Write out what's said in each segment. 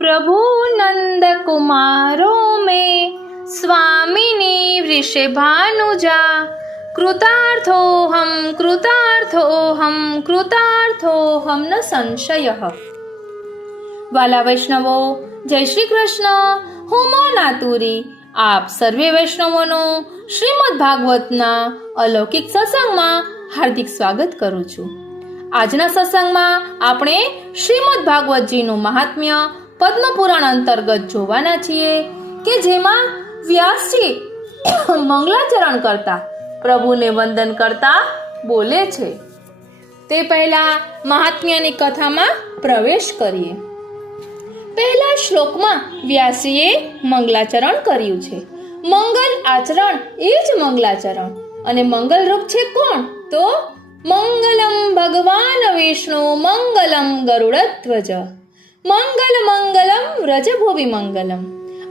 प्रभु नंद कुमारो में स्वामिनी वृषभानुजा कृतार्थोऽहं कृतार्थोऽहं कृतार्थोऽहं न संशयः। વાલા વૈષ્ણવો, જય શ્રી કૃષ્ણ. હું મા નાતુરી આપ સર્વે વૈષ્ણવોનો શ્રીમદ ભાગવતના અલૌકિક સત્સંગમાં હાર્દિક સ્વાગત કરું છું. આજના સત્સંગમાં આપણે શ્રીમદ ભાગવતજીનું મહાત્મ્ય પદ્મ પુરાણ અંતર્ગત જોવાના છીએ કે જેમાં વ્યાસજી મંગલાચરણ કરતા પ્રભુને વંદન કરતા બોલે છે. તે પહેલા મહાત્મ્યની કથામાં પ્રવેશ કરીએ. પહેલા શ્લોકમાં વ્યાસજીએ મંગલાચરણ કર્યું છે. મંગલ આચરણ એ જ મંગલાચરણ. અને મંગલરૂપ છે કોણ? તો મંગલમ ભગવાન વિષ્ણુ મંગલમ ગરુડધ્વજ મંગલ મંગલમ વ્રજભુવિ મંગલમ.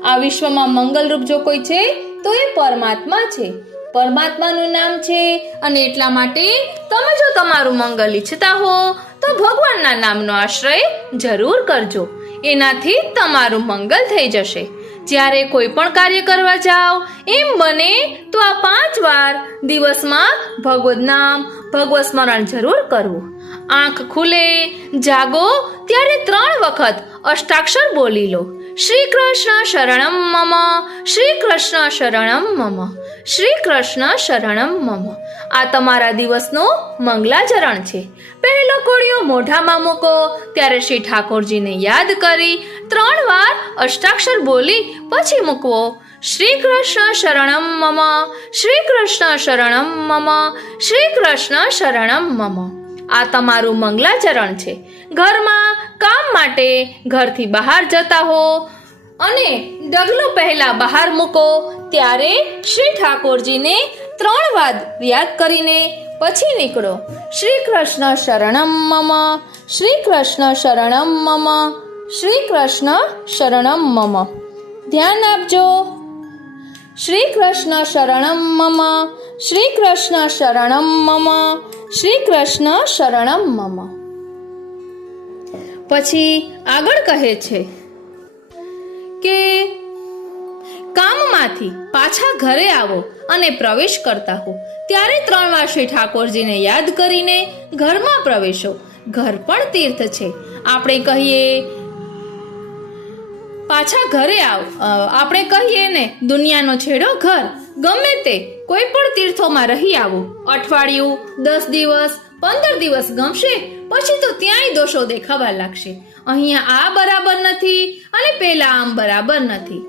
આ વિશ્વમાં મંગલરૂપ જો કોઈ છે તો એ પરમાત્મા છે. પરમાત્માનું નામ છે અને એટલા માટે તમે જો તમારું મંગલ ઈચ્છતા હો તો ભગવાનના નામનો આશ્રય જરૂર કરજો. એનાથી તમારું મંગલ થઈ જશે. જ્યારે કોઈ પણ કાર્ય કરવા જાઓ એમ બને તો આ 5 વાર દિવસમાં ભગવદ નામ ભગવત સ્મરણ જરૂર કરવું. આંખ ખુલે જાગો ત્યારે 3 વખત અષ્ટાક્ષર બોલી લો. શ્રી કૃષ્ણ શરણમ મમ, શ્રી કૃષ્ણ શરણમ મમ, શ્રી કૃષ્ણ શરણમ મમ. આ તમારા દિવસનું મંગલાચરણ છે. પહેલો કોળિયો મોઢામાં મૂકો ત્યારે શ્રી ઠાકોરજીને યાદ કરી 3 વાર અષ્ટાક્ષર બોલી પછી મૂકવો. શ્રી કૃષ્ણ શરણમ મમ, શ્રી કૃષ્ણ શરણમ મમ, શ્રી કૃષ્ણ શરણમ મમ. આ તમારું મંગલાચરણ છે. ઘરમાં કામ માટે ઘરથી બહાર જતા હો અને ડગલું પહેલા બહાર મૂકો ત્યારે શ્રી ઠાકોરજીને 3 વાર યાદ કરીને પછી નીકળો. શ્રી કૃષ્ણ શરણમ મમ, શ્રી કૃષ્ણ શરણમ મમ, શ્રી કૃષ્ણ શરણમ મમ. ધ્યાન આપજો. શ્રી કૃષ્ણ શરણમ મમ, શ્રી કૃષ્ણ શરણમ મમ, શ્રી કૃષ્ણ શરણમ મમ. પછી આગળ કહે છે કે કામમાંથી પાછા ઘરે આવો અને પ્રવેશ કરતા હો ત્યારે 3 વાર શ્રી ઠાકોરજીને યાદ કરીને ઘરમાં પ્રવેશો. ઘર પણ તીર્થ છે. આપણે કહીએ પાછા ઘરે આવો, આપણે કહીએ ને દુનિયાનો છેડો ઘર. ગમે તે કોઈ પણ તીર્થોમાં રહી આવો. અઠવાડિયું, 10 દિવસ, 15 દિવસ ગમશે પછી તો ત્યાંય દોષો દેખાવા લાગશે. અહીંયા આ બરાબર નથી અને પેલા આમ બરાબર નથી.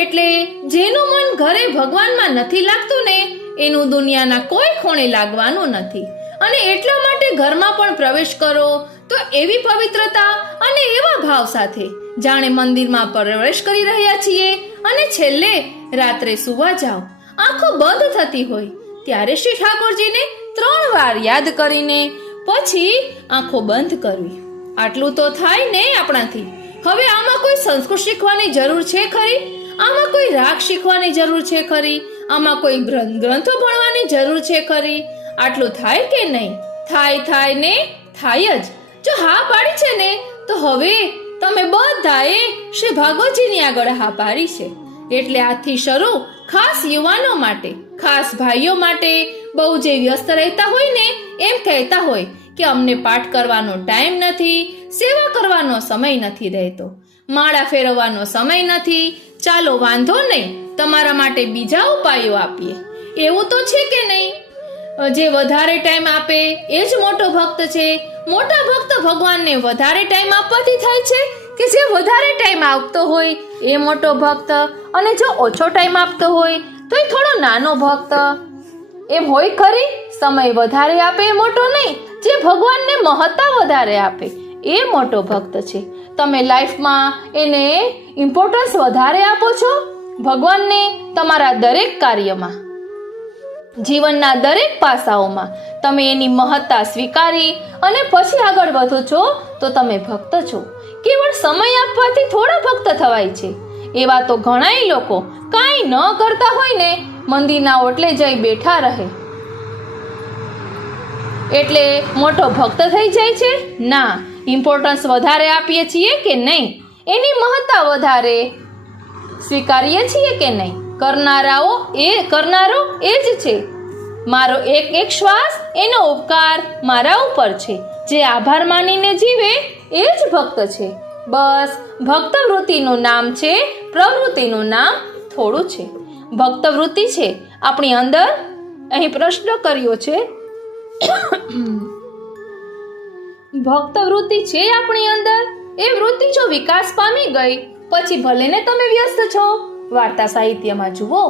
એટલે જેનું મન ઘરે ભગવાનમાં નથી લાગતું ને એનું દુનિયાના કોઈ ખૂણે લાગવાનું નથી. અને એટલા માટે ઘરમાં પણ પ્રવેશ કરો તો એવી પવિત્રતા અને એવા ભાવ સાથે જાણે મંદિરમાં પ્રવેશ કરી રહ્યા છીએ. અને છેલ્લે રાત્રે સૂવા જાઓ, આંખો બંધ થતી હોય ત્યારે શ્રી ઠાકોરજીને 3 વાર યાદ કરીને પછી આંખો બંધ કરવી. આટલું તો થાય ને આપણાથી. હવે આમાં કોઈ સંસ્કૃત શીખવાની જરૂર છે ખરી? આમાં કોઈ રાગ શીખવાની જરૂર છે ખરી? આમાં કોઈ ગ્રંથો ભણવાની જરૂર છે ખરી? આટલું થાય કે નહીં? થાય ને થાય જ. જો હા પાડી છે ને તો હવે તમે બધાએ શ્રી ભાગવતજીની આગળ હા પાડી છે. એટલે આજથી શરૂ ખાસ યુવાનો માટે, ખાસ ભાઈઓ માટે, બહુ જે વ્યસ્ત રહેતા હોય ને એમ કહેતા હોય કે અમને પાઠ કરવાનો ટાઈમ નથી, સેવા કરવાનો સમય નથી રહેતો, માળા ફેરવવાનો સમય નથી. ચાલો વાંધો નહીં, તમારા માટે બીજા ઉપાયો આપીએ. એવું તો છે કે નહીં? જે વધારે ટાઈમ આપે એ જ મોટો ભક્ત છે. મોટા ભક્ત ભગવાનને વધારે ટાઈમ આપવાથી થાય છે કે જે વધારે ટાઈમ આપતો હોય એ મોટો ભક્ત, અને જો ઓછો ટાઈમ આપતો હોય તો એ થોડો નાનો ભક્ત? એમ હોય ખરી? સમય વધારે આપે એ મોટો નહીં, જે ભગવાનને મહત્તા વધારે આપે એ મોટો ભક્ત છે. તમે લાઈફમાં એને ઇમ્પોર્ટન્સ વધારે આપો છો. ભગવાનને તમારા દરેક કાર્યમાં, જીવનના દરેક પાસાઓમાં તમે એની મહત્તા સ્વીકારી અને પછી આગળ વધો છો તો તમે ભક્ત છો. કેવળ સમય આપવાથી થોડા ભક્ત થવાય છે. એવા તો ઘણાય લોકો કાંઈ ન કરતા હોય ને મંદિરના ઓટલે જઈ બેઠા રહે એટલે મોટો ભક્ત થઈ જાય છે? ના, ઇમ્પોર્ટન્સ વધારે આપીએ છીએ કે નહીં એની મહત્તા વધારે સ્વીકારીએ છીએ કે નહીં? કરનારો એ જ છે. મારો એક એક શ્વાસ એનો ઉપકાર મારા ઉપર છે. જે આભાર માનીને જીવે એ જ ભક્ત છે. બસ ભક્ત વૃત્તિનું નામ છે, પ્રવૃત્તિનું નામ થોડું છે. ભક્ત વૃત્તિ છે આપણી અંદર. અહીં પ્રશ્ન કર્યો છે, ભક્ત વૃત્તિ છે આપણી અંદર. એ વૃત્તિ જો વિકાસ પામી ગઈ પછી ભલે ને તમે વ્યસ્ત છો. વાર્તા સાહિત્યમાં જુઓ,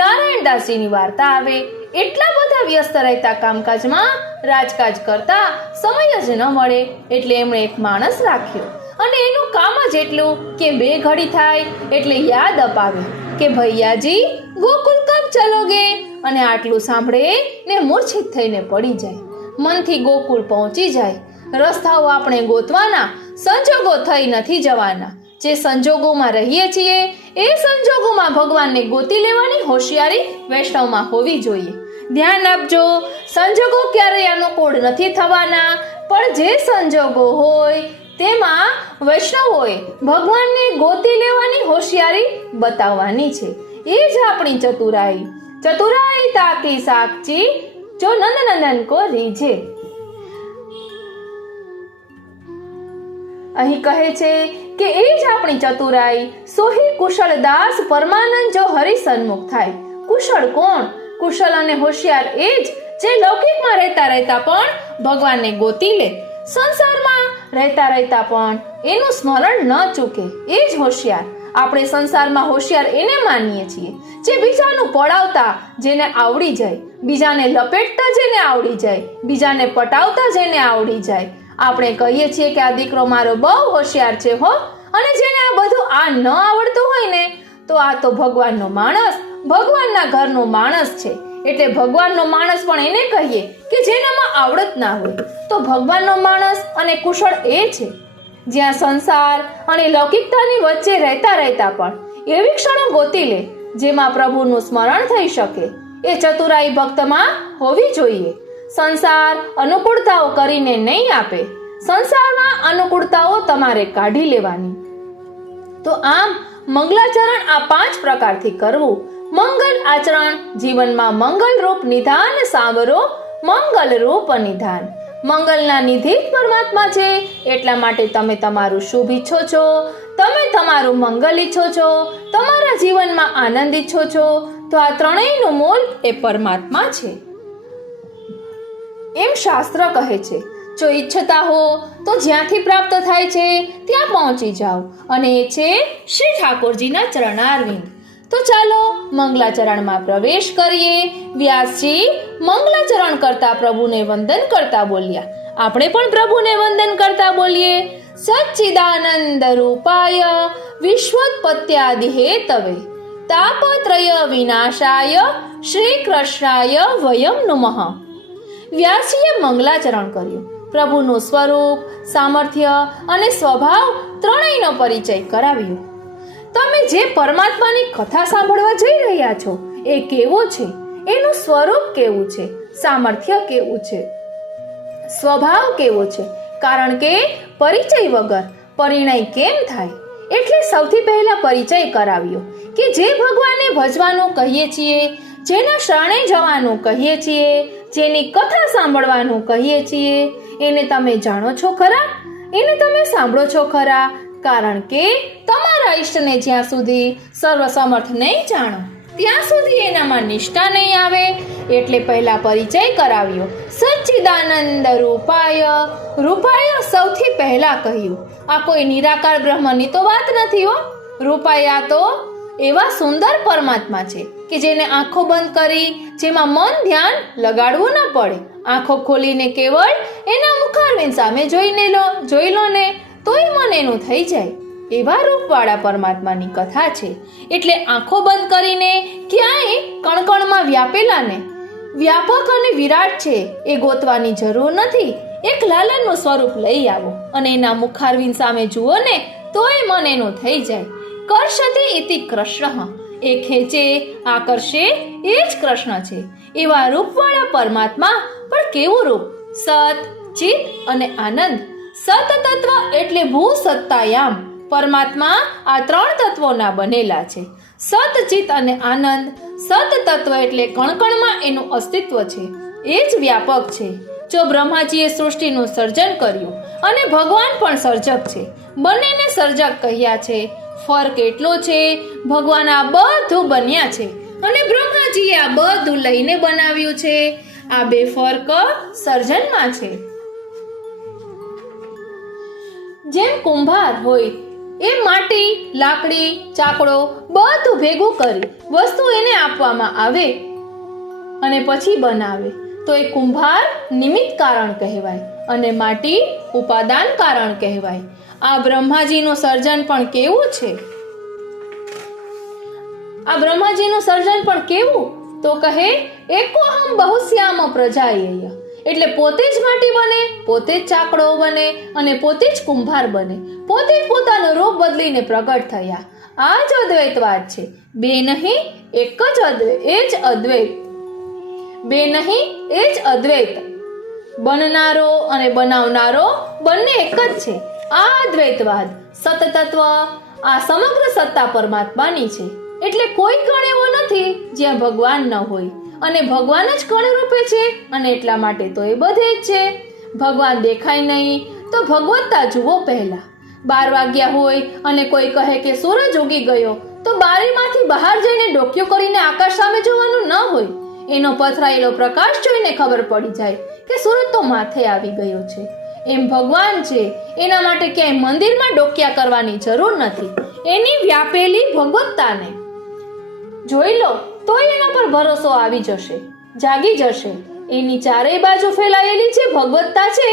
નારાયણદાસજીની વાર્તા આવે, એટલા બધા વ્યસ્ત રહેતા કામકાજમાં, રાજકાજ કરતા સમય જ ન મળે એટલે એમણે એક માણસ રાખ્યો અને એનું કામ જ એટલું કે 2 ઘડી થાય એટલે યાદ અપાવે કે ભૈયાજી ગોકુલ કબ ચલોગે, અને આટલું સાંભળે ને મૂર્છિત થઈને પડી જાય. મનથી ગોકુલ પહોંચી જાય. રસ્તાઓ આપણે ગોતવાના, સંજોગો થઈ નથી જવાના. જે સંજોગોમાં રહીએ છીએ એ સંજોગોમાં ભગવાનને ગોતી લેવાની હોશિયારી વૈષ્ણવમાં હોવી જોઈએ. ધ્યાન આપજો, સંજોગો ક્યારેય અનુકૂળ નથી થવાના, પણ જે સંજોગો હોય તેમાં વૈષ્ણવોએ ભગવાનને ગોતી લેવાની હોશિયારી બતાવવાની છે. એ જ આપણી ચતુરાઈ. ચતુરાઈ તાકી સાક્ષી જો નંદનંદન કો રીઝે. અહીં કહે છે કે એ જ આપણી ચતુરાઈ. સોહી કુશળ દાસ પરમાનંદ જો હરિ સન્મુખ થાય. કુશળ કોણ? કુશળ અને હોશિયાર એ જ જે લૌકિકમાં રહેતા પણ ભગવાનને ગોતી લે, સંસારમાં રહેતા પણ એનું સ્મરણ ન ચૂકે. એ જ હોશિયાર. આપણે સંસારમાં હોશિયાર એને માનીએ છીએ જે બીજાનું પડાવતા જેને આવડી જાય, બીજાને લપેટતા જેને આવડી જાય, બીજાને પટાવતા જેને આવડી જાય. આપણે કહીએ છીએ કે આ દીકરો મારો બહુ હોશિયાર છે હો, અને જેને આ બધું ન આવડતું હોય ને તો આ તો ભગવાનનો માણસ, ભગવાનના ઘરનો માણસ છે. એટલે ભગવાનનો માણસ પણ એને કહીએ કે જેનામાં આવડત ના હોય. તો ભગવાનનો માણસ અને કુશળ એ છે જ્યાં સંસાર અને લૌકિકતાની વચ્ચે રહેતા પણ એવી ક્ષણો ગોતી લે જેમાં પ્રભુનું સ્મરણ થઈ શકે. એ ચતુરાઈ ભક્તમાં હોવી જોઈએ. સંસાર અનુકૂળતાઓ કરીને નહીં આપે. સંસારમાં અનુકૂળતાઓ તમારે કાઢી લેવાની. તો આમ મંગલાચરણ આ 5 પ્રકારથી કરવું. મંગલ આચરણ જીવનમાં મંગલ રૂપ નિધાન સાવરો મંગલ રૂપ નિધાન. મંગલના નિધિ પરમાત્મા છે, એટલા માટે તમે તમારું શુભ ઈચ્છો છો, તમે તમારું મંગલ ઈચ્છો છો, તમારા જીવનમાં આનંદ ઈચ્છો છો. તો આ ત્રણેયનું મૂળ એ પરમાત્મા છે એમ શાસ્ત્ર કહે છે. જો ઈચ્છતા હો તો જ્યાંથી પ્રાપ્ત થાય છે ત્યાં પહોંચી જાઓ, અને એ છે શ્રી ઠાકોરજીના ચરણારવિંદ. તો ચાલો મંગલાચરણમાં પ્રવેશ કરીએ. વ્યાસજી મંગલાચરણ કરતા પ્રભુને વંદન કરતા બોલ્યા. આપણે પણ પ્રભુને વંદન કરતા બોલીએ. સચ્ચિદાનંદ રૂપાય વિશ્વોત્પત્યાદિ હેતવે તાપત્રય વિનાશાય શ્રી કૃષ્ણાય વયમ નમઃ. વ્યાસજીએ મંગલાચરણ કર્યું. પ્રભુનું સ્વરૂપ, સામર્થ્ય અને સ્વભાવ ત્રણેયનો પરિચય કરાવ્યો. તમે જે પરમાત્માની કથા સાંભળવા જઈ રહ્યા છો એ કેવો છે, એનું સ્વરૂપ કેવું છે, સામર્થ્ય કેવું છે, સ્વભાવ કેવો છે. કારણ કે પરિચય વગર પરિણય કેમ થાય? એટલે સૌથી પહેલા પરિચય કરાવ્યો કે જે ભગવાનને ભજવાનું કહીએ છીએ, જેના શરણે જવાનું કહીએ છીએ, જેની કથા સાંભળવાનું કહીએ છીએ, એને તમે જાણો છો ખરા? એને તમે સાંભળો છો ખરા? કારણ કે તમારા ઈષ્ટને જ્યાં સુધી સર્વસમર્થ નહીં જાણો ત્યાં સુધી એનામાં નિષ્ઠા નહીં આવે. એટલે પહેલા પરિચય કરાવ્યો. સચ્ચિદાનંદ રૂપાય. રૂપાય સૌથી પહેલા કહ્યું. આ કોઈ નિરાકાર બ્રહ્મની તો વાત નથી હો. રૂપાયા તો એવા સુંદર પરમાત્મા છે કે જેને આંખો બંધ કરી, જેમાં મન ધ્યાન લગાડવું ન પડે. આંખો ખોલીને કેવળ એના મુખારવિંદ સામે જોઈ લો ને તોય મન એનું થઈ જાય. એવા રૂપવાળા પરમાત્માની કથા છે. એટલે આંખો બંધ કરીને ક્યાંય કણકણમાં વ્યાપેલાને વ્યાપક અને વિરાટ છે એ ગોતવાની જરૂર નથી. એક લાલનનું સ્વરૂપ લઈ આવો અને એના મુખારવિંદ સામે જુઓ ને તોય મન એનું થઈ જાય. કર્ષતિ ઇતિ કૃષ્ણ. એ ખેંચે, આકર્ષે એ જ કૃષ્ણ છે. એવા રૂપવાળા પરમાત્મા પણ કેવું રૂપ? સત, ચિત અને આનંદ. સત તત્વ એટલે ભૂ સત્તાયામ. પરમાત્મા આ ત્રણ તત્વોના બનેલા છે. સત, ચિત અને આનંદ. સત તત્વ એટલે કણકણમાં એનું અસ્તિત્વ છે, એ જ વ્યાપક છે. જો બ્રહ્માજીએ સૃષ્ટિનું સર્જન કર્યું અને ભગવાન પણ સર્જક છે, બંનેને સર્જક કહ્યા છે. ફરક એટલો છે, ભગવાન આ બધું બન્યા છે અને બ્રહ્માજીએ આ બધું લઈને બનાવ્યું છે. આ બે ફરક સર્જનમાં છે. જેમ કુંભાર હોય એ માટી, લાકડી, ચાકડો બધું ભેગું કરી વસ્તુ એને આપવામાં આવે અને પછી બનાવે તો એ કુંભાર નિમિત્ત કારણ કહેવાય અને માટી ઉપાદાન કારણ કહેવાય. આ બ્રહ્માજીનું સર્જન પણ કેવું છે? આ બ્રહ્માજીનું સર્જન પણ કેવું? તો કહે એકોહમ બહુશ્યામ પ્રજાયેય, એટલે પોતે જ માટી બને, પોતે જ ચાકડો બને અને પોતે જ કુંભાર બને, પોતે જ પોતાનું રૂપ બદલીને પ્રગટ થયા. આ જ અદ્વૈતવાદ છે. બે નહીં, એક જ અદ્વૈત, એ જ અદ્વૈત. બે નહીં, એ જ અદ્વૈત. બનનારો અને બનાવનારો બંને એક જ છે. આ અદ્વૈતવાદ સતતત્વ, આ સમગ્ર સત્તા પરમાત્માની છે. એટલે કોઈ કણ એવો નથી જ્યાં ભગવાન ન હોય અને ભગવાન જ કણ રૂપે છે અને એટલા માટે તો એ બધે જ છે. ભગવાન દેખાય નહીં તો ભગવત્તા જુઓ પહેલા. 12 વાગ્યા હોય અને કોઈ કહે કે સૂરજ ઉગી ગયો તો બારીમાંથી બહાર જઈને ડોક્યું કરીને આકાશ સામે જોવાનું ન હોય. એનો પથરાયેલો પ્રકાશ જોઈને ખબર પડી જાય કે સૂરજ તો માથે આવી ગયો છે. એમ ભગવાન છે, એના માટે ક્યાંય મંદિરમાં ડોક્યા કરવાની જરૂર નથી. એની વ્યાપેલી ભગવત્તાને જોઈ લો તોય એના પર ભરોસો આવી જશે, જાગી જશે. એની ચારેય બાજુ ફેલાયેલી જે ભગવત્તા છે,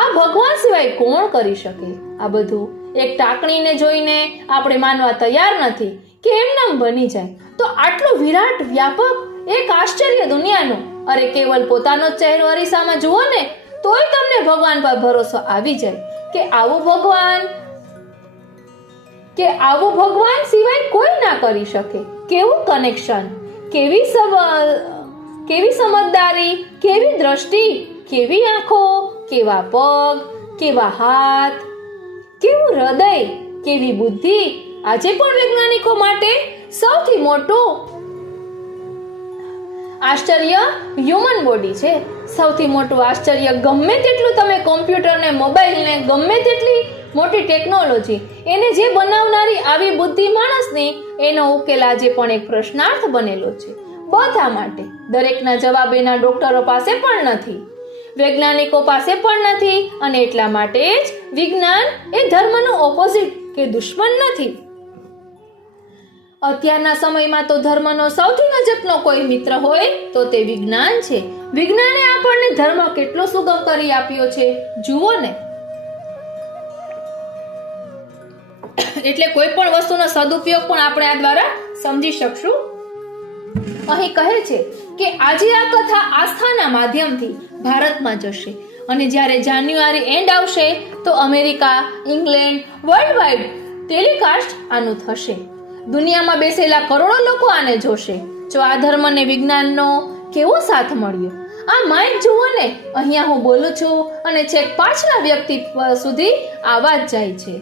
આ ભગવાન સિવાય કોણ કરી શકે? આ બધું એક ટાંકણીને જોઈને આપણે માનવા તૈયાર નથી કે એમનામ બની જાય તો આટલું વિરાટ વ્યાપક એક આશ્ચર્ય દુનિયાનું, અરે કેવલ પોતાનો જ ચહેરો અરીસામાં જુઓ ને તોય તમને ભગવાન પર ભરોસો આવી જાય કે આવું ભગવાન સિવાય કોઈ ના કરી શકે. કેવું કનેક્શન, કેવી સમજદારી, કેવી દ્રષ્ટિ, કેવી આંખો, કેવા પગ, કેવા હાથ, કેવું હૃદય, કેવી બુદ્ધિ. આજે પણ વૈજ્ઞાનિકો માટે સૌથી મોટું આશ્ચર્ય હ્યુમન બોડી છે. સૌથી મોટું આશ્ચર્ય ગમે તેટલું તમે કોમ્પ્યુટરને, મોબાઈલને, ગમે તેટલી મોટી ટેકનોલોજી, એને જે બનાવનારી આવી બુદ્ધિ માણસની, એનો ઉકેલ આજે પણ એક પ્રશ્નાર્થ બનેલો છે બધા માટે. દરેકના જવાબ એના ડોક્ટરો પાસે પણ નથી, વૈજ્ઞાનિકો પાસે પણ નથી અને એટલા માટે જ વિજ્ઞાન એ ધર્મનું ઓપોઝિટ કે દુશ્મન નથી. અત્યારના સમયમાં તો ધર્મનો સૌથી નજીકનો કોઈ મિત્ર હોય તો તે વિજ્ઞાન છે. વિજ્ઞાને આપણને ધર્મ કેટલો સુગમ કરી આપ્યો છે જુઓ ને. એટલે કોઈ પણ વસ્તુનો સદુપયોગ પણ આપણે આ દ્વારા સમજી શકશું. અહીં કહે છે કે આજે આ કથા આસ્થાના માધ્યમથી ભારતમાં જશે અને જ્યારે જાન્યુઆરી એન્ડ આવશે તો America, England, world wide telecast આનું થશે. દુનિયામાં બેસેલા કરોડો લોકો આને જોશે. જો આ ધર્મને વિજ્ઞાનનો કેવો સાથ મળ્યો. આ માઇક જુઓ ને, અહીંયા હું બોલું છું અને છેક પાછલા વ્યક્તિ સુધી આવાજ જાય છે.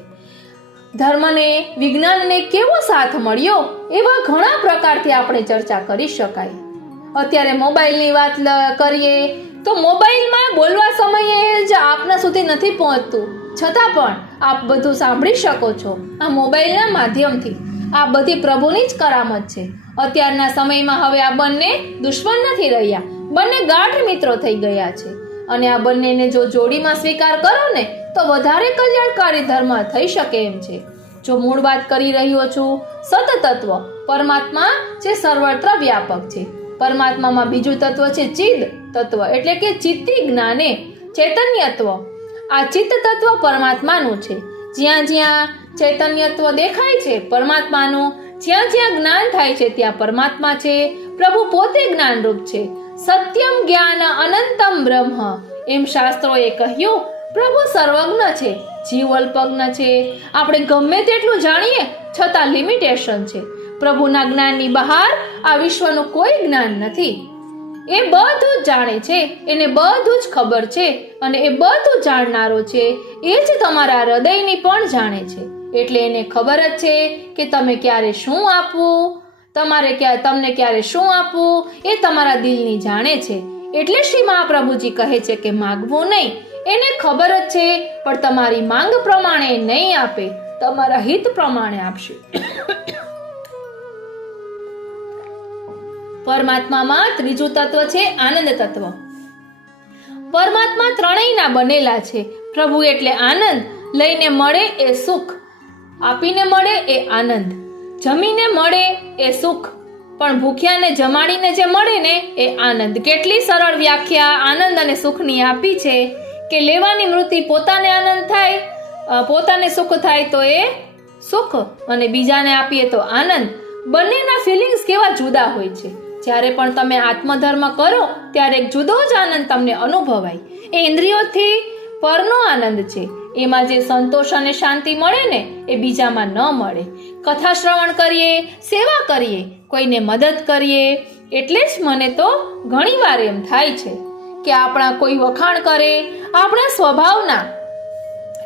ધર્મને, વિજ્ઞાનને કેવો સાથ મળ્યો એવા ઘણા પ્રકારથી આપણે ચર્ચા કરી શકાય. અત્યારે મોબાઈલની વાત કરીએ તો મોબાઈલમાં બોલવા સમયે જ આપના સુધી નથી પહોંચતું, છતાં પણ આપ બધું સાંભળી શકો છો આ મોબાઈલના માધ્યમથી. આ બધી પ્રભુની જ કરામત છે. અત્યારના સમયમાં હવે આ બંને દુશ્મન નથી રહ્યા, બંને ગાઢ મિત્રો થઈ ગયા છે અને આ બંનેને જો જોડીમાં સ્વીકાર કરો ને તો વધારે કલ્યાણકારી ધર્મ થઈ શકે એમ છે. જો મૂળ વાત કરી રહ્યો છું સતતત્વ, પરમાત્મા જે સર્વત્ર વ્યાપક છે. પરમાત્મામાં બીજું તત્વ છે ચિદ તત્વ, એટલે કે ચિત્તી જ્ઞાને ચૈતન્યત્વ. આ ચિત્ત તત્વ પરમાત્માનું છે. જ્યાં જ્યાં ચૈતન્યત્વ દેખાય છે પરમાત્માનું, જ્યાં જ્યાં જ્ઞાન થાય છે ત્યાં પરમાત્મા છે. પ્રભુ પોતે જ્ઞાનરૂપ છે. સત્યમ જ્ઞાન અનંતમ બ્રહ્મ એમ શાસ્ત્રોએ કહ્યું. પ્રભુ સર્વજ્ઞ છે, જીવ અલ્પજ્ઞ છે. આપણે ગમે તેટલું જાણીએ છતાં લિમિટેશન છે. પ્રભુના જ્ઞાનની બહાર આ વિશ્વનું કોઈ જ્ઞાન નથી. એ બધું જ જાણે છે, એને બધું જ ખબર છે અને એ બધું જાણનારો છે. એ જ તમારા હૃદયની પણ જાણે છે. એટલે એને ખબર જ છે કે તમે ક્યારે શું આપવું, તમને ક્યારે શું આપવું એ તમારા દિલની જાણે છે. એટલે શ્રી મહાપ્રભુજી કહે છે કે માગવું નહીં. એને ખબર જ છે, પણ તમારી માંગ પ્રમાણે નહીં આપે, તમારા હિત પ્રમાણે આપશે. પરમાત્મામાં ત્રીજું તત્વ છે આનંદ તત્વ. પરમાત્મા ત્રણેયના બનેલા છે. પ્રભુ એટલે આનંદ. લઈને મળે એ સુખ, આપીને મળે એ આનંદ, જમીને મળે એ સુખ, પણ ભૂખ્યાને જમાડીને જે મળે ને એ આનંદ. કેટલી સરળ વ્યાખ્યા આનંદ અને સુખની આપી છે કે લેવાની વૃત્તિ પોતાને આનંદ થાય, પોતાને સુખ થાય તો એ સુખ, અને બીજાને આપીએ તો આનંદ. બંનેના ફિલિંગ્સ કેવા જુદા હોય છે. જ્યારે પણ તમે આત્મધર્મ કરો ત્યારે એક જુદો જ આનંદ તમને અનુભવાય. એ ઇન્દ્રિયોથી પરનો આનંદ છે. એમાં જે સંતોષ અને શાંતિ મળે ને એ બીજામાં ન મળે. કથા શ્રવણ કરીએ, સેવા કરીએ, કોઈને મદદ કરીએ, એટલે જ મને તો ઘણીવાર એમ થાય છે કે આપણા કોઈ વખાણ કરે, આપણા સ્વભાવના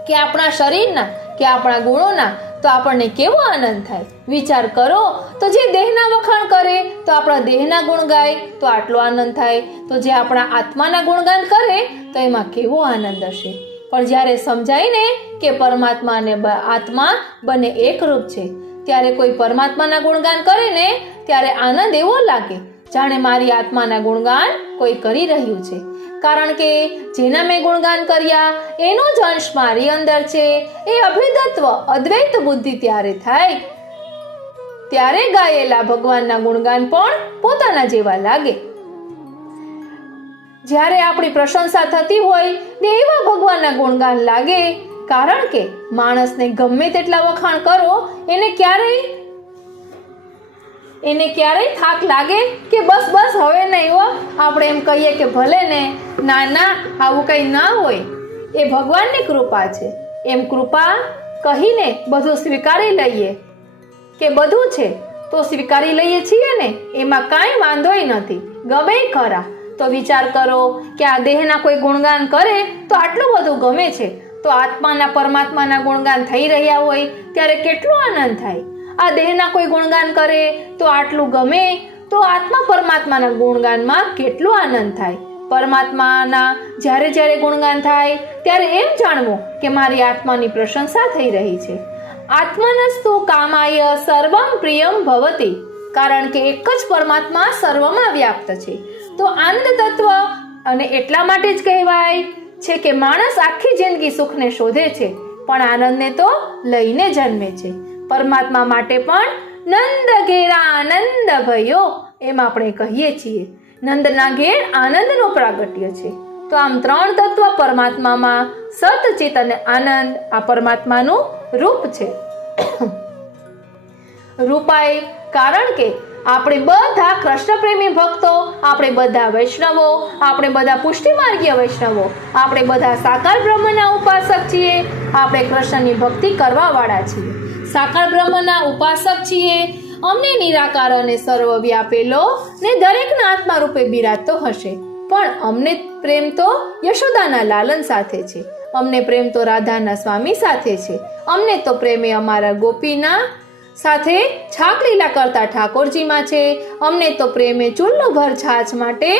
કે આપણા શરીરના કે આપણા ગુણોના, તો આપણને કેવો આનંદ થાય. વિચાર કરો તો જે દેહના વખાણ કરે તો આપણા દેહના ગુણ ગાય તો આટલો આનંદ થાય, તો જે આપણા આત્માના ગુણગાન કરે તો એમાં કેવો આનંદ હશે. પણ જ્યારે સમજાય ને કે પરમાત્મા અને આત્મા બંને એકરૂપ છે, ત્યારે કોઈ પરમાત્માના ગુણગાન કરે ને ત્યારે આનંદ એવો લાગે જાણે મારી આત્માના ગુણગાન કોઈ કરી રહ્યું છે. કારણ કે જેના મેં ગુણગાન કર્યા એનો જ અંશ મારી અંદર છે. એ અભેદત્વ અદ્વૈત બુદ્ધિ ત્યારે થાય, ત્યારે ગાયેલા ભગવાનના ગુણગાન પણ પોતાના જેવા લાગે. જ્યારે આપણી પ્રશંસા થતી હોય ને એવા ભગવાનના ગુણગાન લાગે. કારણ કે માણસને ગમે તેટલા વખાણ કરો એને ક્યારેય થાક લાગે કે બસ હવે નહીં હો, આપણે એમ કહીએ કે ભલે ને, ના આવું કંઈ ના હોય. એ ભગવાનની કૃપા છે. એમ કૃપા કહીને બધું સ્વીકારી લઈએ કે બધું છે તો સ્વીકારી લઈએ છીએ ને, એમાં કાંઈ વાંધોય નથી, ગમે ખરા. તો વિચાર કરો કે આ દેહના કોઈ ગુણગાન કરે તો આટલું બધું ગમે છે, તો આત્માના પરમાત્માના ગુણગાન થઈ રહ્યા હોય ત્યારે કેટલો આનંદ થાય. આ દેહના કોઈ ગુણગાન કરે તો આટલું ગમે, તો આત્મા પરમાત્માના ગુણગાનમાં કેટલો આનંદ થાય. પરમાત્માના જ્યારે ગુણગાન થાય ત્યારે એમ જાણવું કે મારી આત્માની પ્રશંસા થઈ રહી છે. આત્મનસ્તુ કામાય સર્વમ પ્રિયમ ભવતી. કારણ કે એક જ પરમાત્મા સર્વમાં વ્યાપ્ત છે. તો આનંદ તત્વ, અને એટલા માટે જ કહેવાય છે કે માણસ આખી જિંદગી સુખને શોધે છે પણ આનંદને તો લઈને જન્મે છે. પરમાત્મા માટે પણ નંદ ઘેરા આનંદ ભયો, એમ આપણે કહીએ છીએ. નંદના ઘેર આનંદનો પ્રાગટ્ય છે. તો આમ ત્રણ તત્વ પરમાત્મામાં, સત, ચિત અને આનંદ, આ પરમાત્માનું રૂપ છે. રૂપાય કારણ કે આપણે બધા કૃષ્ણ પ્રેમી ભક્તો, આપણે બધા વૈષ્ણવો, આપણે બધા પુષ્ટિમાર્ગીય વૈષ્ણવો, આપણે બધા સાકાર બ્રહ્મના ઉપાસક છીએ. આપણે કૃષ્ણની ભક્તિ કરવા વાળા છીએ, સાકાર બ્રહ્મના ઉપાસક છીએ. અમને નિરાકાર અને સર્વ વ્યાપેલો ને દરેકના આત્મા રૂપે બિરાજતો હશે. પણ અમને પ્રેમ તો યશોદાના લાલન સાથે છે, અમને પ્રેમ તો રાધાના સ્વામી સાથે છે, અમને તો પ્રેમે અમારા ગોપીના સાથે છાક લીલા કરતા ઠાકોરજીમાં છે, અમને તો પ્રેમે ચૂલનો ભર છાછ માટે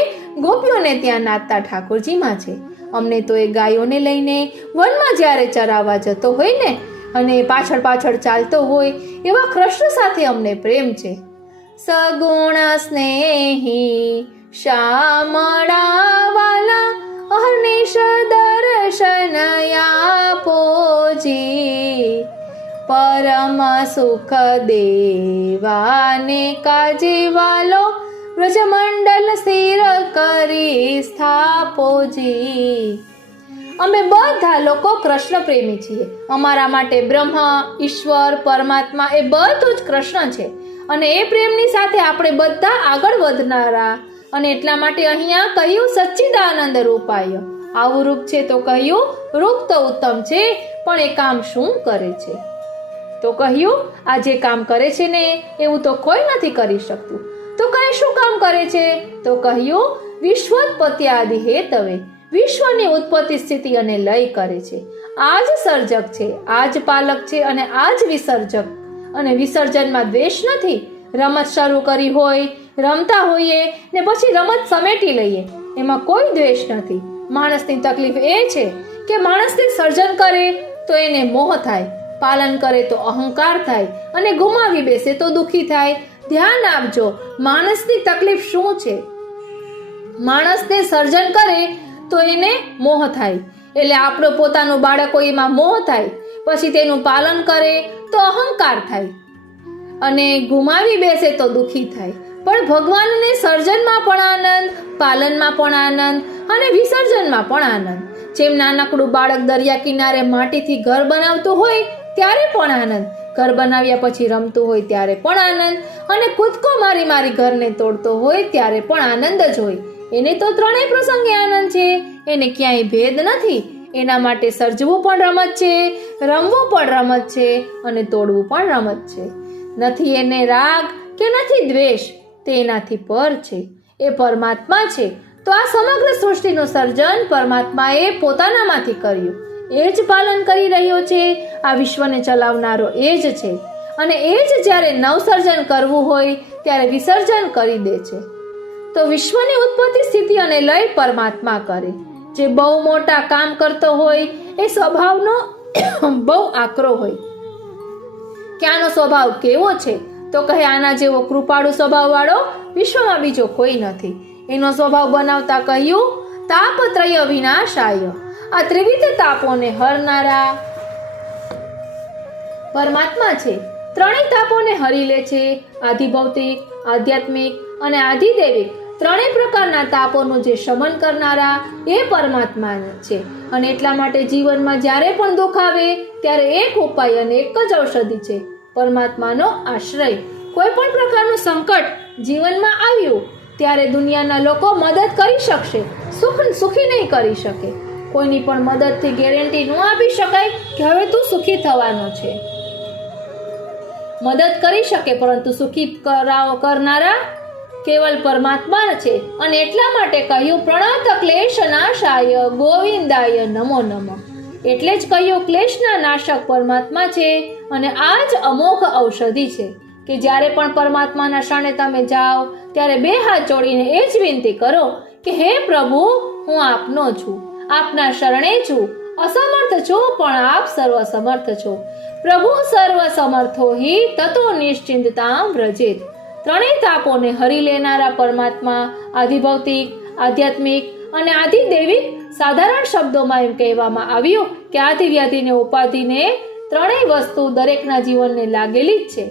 ગોપીઓને ત્યાં નાચતા ઠાકોરજીમાં છે. અમને તો એ ગાયોને લઈને વનમાં જ્યારે ચરાવવા જતો હોય ને અને પાછળ ચાલતો હોય એવા કૃષ્ણ સાથે અમને પ્રેમ છે. સગુણ સ્નેહી શ્યામળા વાલા અહર્નિશ દર્શન આપોજી, પરમ સુખ દેવાને કાજી વાલો વ્રજમંડલ સ્થિર કરી સ્થાપોજી. અમે બધા લોકો કૃષ્ણ પ્રેમી છીએ. અમારા માટે બ્રહ્મ, ઈશ્વર, પરમાત્મા એ બધું જ કૃષ્ણ છે અને એ પ્રેમની સાથે આપણે બધા આગળ વધનારા. અને એટલા માટે અહીંયા કહ્યું સચ્ચિદાનંદ રૂપાય. આવું રૂપ છે તો કહ્યું રૂપ તો ઉત્તમ છે, પણ એ કામ શું કરે છે? તો કહ્યું આ જે કામ કરે છે ને એવું તો કોઈ નથી કરી શકતું. તો કઈ શું કામ કરે છે? તો કહ્યું વિશ્વોત્પત્તિ આદિ હેતવે, વિશ્વની ઉત્પત્તિ, સ્થિતિ અને લય કરે છે. આ જ સર્જક છે, આ જ પાલક છે અને આ જ વિસર્જક. અને વિસર્જનમાં દ્વેષ નથી. રમત શરૂ કરી હોય, રમતા હોઈએ ને પછી રમત સમેટી લઈએ, એમાં કોઈ દ્વેષ નથી. માણસની તકલીફ એ છે કે માણસને સર્જન કરે તો એને મોહ થાય, પાલન કરે તો અહંકાર થાય અને ગુમાવી બેસે તો દુઃખી થાય. ધ્યાન આપજો, માણસની તકલીફ શું છે. માણસને સર્જન કરે તો એને મોહ થાય, એટલે આપણો પોતાનું બાળકો એમાં મોહ થાય, પછી તેનું પાલન કરે તો અહંકાર થાય અને ગુમાવી બેસે તો દુઃખી થાય. પણ ભગવાનને સર્જનમાં પણ આનંદ, પાલનમાં પણ આનંદ અને વિસર્જનમાં પણ આનંદ. જેમ નાનકડું બાળક દરિયા કિનારે માટીથી ઘર બનાવતું હોય ત્યારે પણ આનંદ, ઘર બનાવ્યા પછી રમતું હોય ત્યારે પણ આનંદ, અને કૂદકો મારી મારી ઘરને તોડતો હોય ત્યારે પણ આનંદ જ હોય. એને તો ત્રણેય પ્રસંગે આનંદ છે, એને ક્યાંય ભેદ નથી. એના માટે સર્જવું પણ રમત છે, રમવું પણ રમત છે અને તોડવું પણ રમત છે. નથી એને રાગ કે નથી દ્વેષ, તે એનાથી પર છે, એ પરમાત્મા છે. તો આ સમગ્ર સૃષ્ટિનું સર્જન પરમાત્માએ પોતાનામાંથી કર્યું, એ જ પાલન કરી રહ્યો છે. આ વિશ્વને ચલાવનારો એ જ છે અને એ જ જ્યારે નવસર્જન કરવું હોય ત્યારે વિસર્જન કરી દે છે. તો વિશ્વની ઉત્પત્તિ, સ્થિતિ અને લય પરમાત્મા કરે. જે બહુ મોટા કામ કરતો હોય એ સ્વભાવનો બહુ આકરો હોય. કે આનો સ્વભાવ કેવો છે? તો કહે આના જેવો કૃપાળુ સ્વભાવ વાળો વિશ્વમાં બીજો કોઈ નથી. એનો સ્વભાવ બનાવતા કહ્યું તાપત્રય વિનાશાય. આ ત્રિવિધ તાપોને હરનારા પરમાત્મા છે. ત્રણેય તાપોને હરી લે છે. આધિભૌતિક, આધ્યાત્મિક અને આધિદૈવિક ત્રણેય પ્રકારના તાપોનું જે શમન કરનારા એ પરમાત્મા છે. અને એટલા માટે જીવનમાં જ્યારે પણ દુઃખ આવે ત્યારે એક ઉપાય અને એક જ ઔષધિ છે, પરમાત્માનો આશ્રય. કોઈ પણ પ્રકારનું સંકટ જીવનમાં આવ્યું ત્યારે દુનિયાના લોકો મદદ કરી શકશે, સુખી નહીં કરી શકે. કોઈની પણ મદદથી ગેરંટી ન આપી શકાય કે હવે તું સુખી થવાનો છે. મદદ કરી શકે પરંતુ સુખી કરનારા કેવલ પરમાત્મા છે. અને એટલા માટે કહ્યું પ્રણત ક્લેશ નાશાય ગોવિંદાય નમો નમઃ. એટલે જ કહ્યું ક્લેશના નાશક પરમાત્મા છે અને આ જ અમોઘ ઔષધિ છે કે જ્યારે પણ પરમાત્માના શરણે તમે જાઓ ત્યારે બે હાથ જોડીને એ જ વિનંતી કરો કે હે પ્રભુ, હું આપનો છું, આપના શરણે છું, અસમર્થ છું પણ આપ સર્વ સમર્થ છો. પ્રભુ સર્વ સમર્થો હિ તતો નિશ્ચિંતતામ વ્રજેત. ત્રણેય તાપોને હરી લેનારા પરમાત્મા આધિભૌતિક, આધ્યાત્મિક અને આધિદૈવિક. સાધારણ શબ્દોમાં એમ કહેવામાં આવ્યું કે આધિ વ્યાધિને ઉપાધિને ત્રણેય વસ્તુ દરેકના જીવનને લાગેલી જ છે.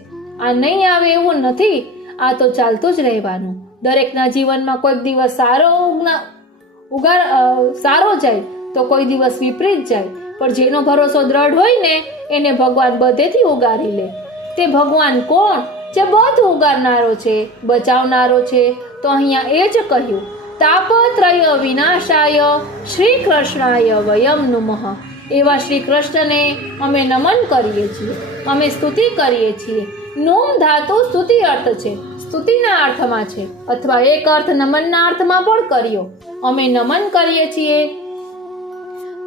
આ નહીં આવે એવું નથી, આ તો ચાલતું જ રહેવાનું. દરેકના જીવનમાં કોઈક દિવસ સારો જાય તો કોઈ દિવસ વિપરીત જાય, પણ જેનો ભરોસો દ્રઢ હોય ને એને ભગવાન બધેથી ઉગારી લે. તે ભગવાન કોણ? જે બધું ઉગારનારો છે, બચાવનારો છે. તો અહીંયા એ જ કહ્યું તાપત્રય વિનાશાય શ્રી કૃષ્ણાય વયમ નુમઃ. એવા શ્રી કૃષ્ણને અમે નમન કરીએ છીએ, અમે સ્તુતિ કરીએ છીએ. નુમ ધાતુ સ્તુતિ અર્થ છે, સ્તુતિના અર્થમાં છે, અથવા એક અર્થ નમનના અર્થમાં પણ કર્યો. અમે નમન કરીએ છીએ.